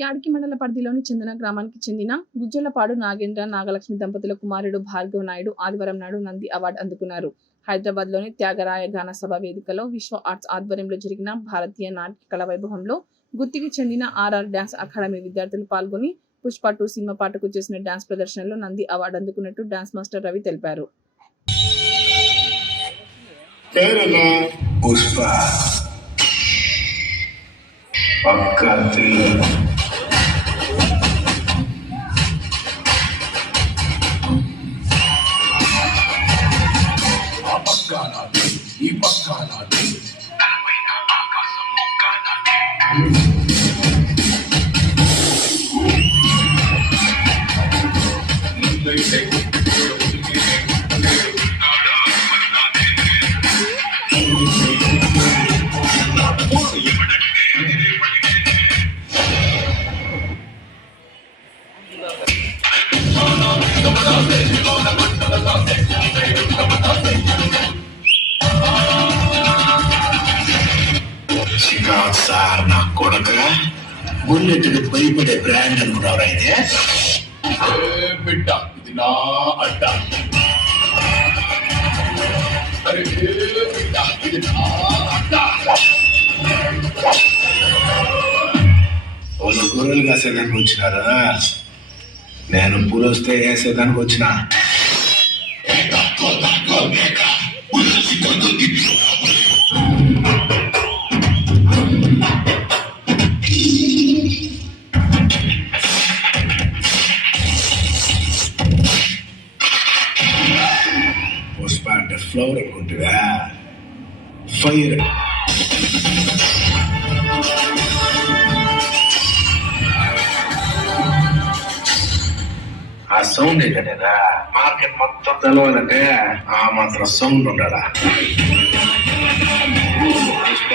యాడికి మండల పరిధిలోని చందన గ్రామానికి చెందిన గుజ్జలపాడు నాగేంద్ర నాగలక్ష్మి దంపతుల కుమారుడు భార్గవ్ నాయుడు ఆదివారం నాడు నంది అవార్డు అందుకున్నారు. హైదరాబాద్ లోని త్యాగరాయ గాన సభ వేదికలో విశ్వ ఆర్ట్స్ ఆధ్వర్యంలో జరిగిన భారతీయ నాట్య కళా వైభవంలో గుత్తికి చెందిన ఆర్ఆర్ డాన్స్ అకాడమీ విద్యార్థులు పాల్గొని పుష్ప 2 సినిమా పాటకు చేసిన డాన్స్ ప్రదర్శనలో నంది అవార్డు అందుకున్నట్టు డాన్స్ మాస్టర్ రవి తెలిపారు. సార్ నా కొడక బుల్లెట్కి భయపడే బ్రాండ్ అనుకున్నావు అయితే బిడ్డ ఇది నా అడ్డ. అరే బిడ్డ ఇది నా అడ్డ. వాళ్ళు గొర్రెలు కాసేదానికి వచ్చినారా, నేను పులొస్తే వేసేదానికి వచ్చిన. పుష్ప అంటే ఫ్లవర్ అనుకుంటువా, ఫైర్. ఆ సౌండ్ ఏంటనేదా మార్కెట్ మొత్తం తెలవాలంటే ఆ మాత్రం సౌండ్ ఉండాలా. పుష్ప